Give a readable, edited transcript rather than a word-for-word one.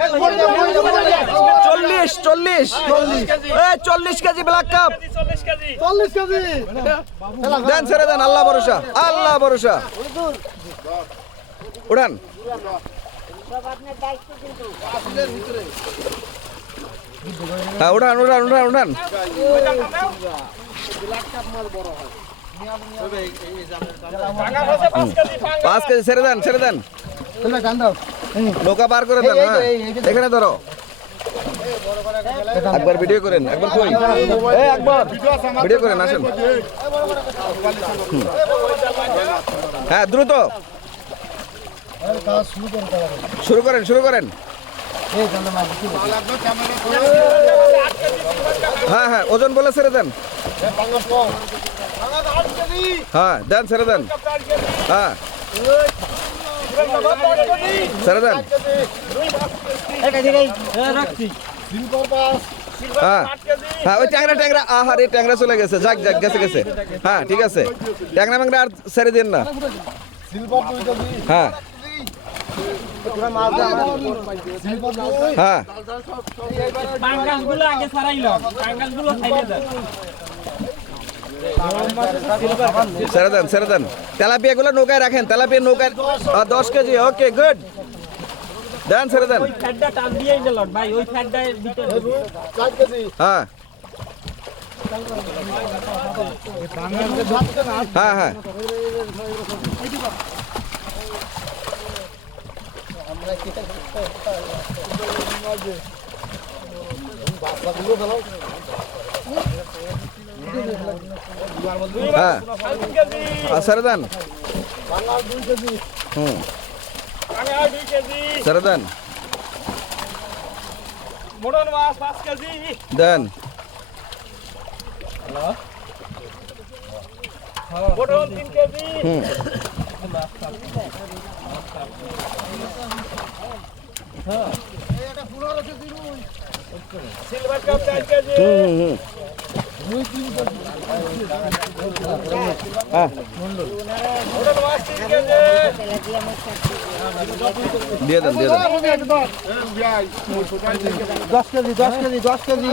40 KG black cup, 40 KG দেন ছেড়ে দেন, আল্লাহ ভরসা, আল্লাহ ভরসা। উড়ান, হ্যাঁ উড়ান উড়ান উড়ান উড়ান। 5 কেজি ছেড়ে দেন, ছেড়ে দেন, নৌকা পার করে দেন। হ্যাঁ এখানে ধরো, একবার ভিডিও করেন, একবার কই একবার ভিডিও করেন, আসেন। হ্যাঁ দ্রুত শুরু করেন, শুরু করেন। হ্যাঁ হ্যাঁ ওজন বলে ছেড়ে দেন। হ্যাঁ দেন, ছেড়ে দেন। হ্যাঁ ছেড়ে দেন। হ্যাঁ হ্যাঁ ওই ট্যাংরা ট্যাংরা, আহারে ট্যাংরা চলে গেছে, যাক যাক গেছে গেছে। হ্যাঁ ঠিক আছে, ট্যাংরা ম্যাংরা আর ছেড়ে দিন না। হ্যাঁ হ্যাঁ ছেড়ে দেন, ছেড়ে দেন। তেলাপিয়া গুলো নৌকায় রাখেন, তেলাপিয়া নৌকায় 10 কেজি। ওকে গুড, দেন ছেড়ে দেন। হ্যাঁ হ্যাঁ হ্যাঁ হ্যাঁ ছেড়ে দেন। ছেড়ে দেন, দেন। Silver cup 4 kg. দিয়ে দেন, দিয়ে দেন। 10 কেজি 10 কেজি 10 কেজি।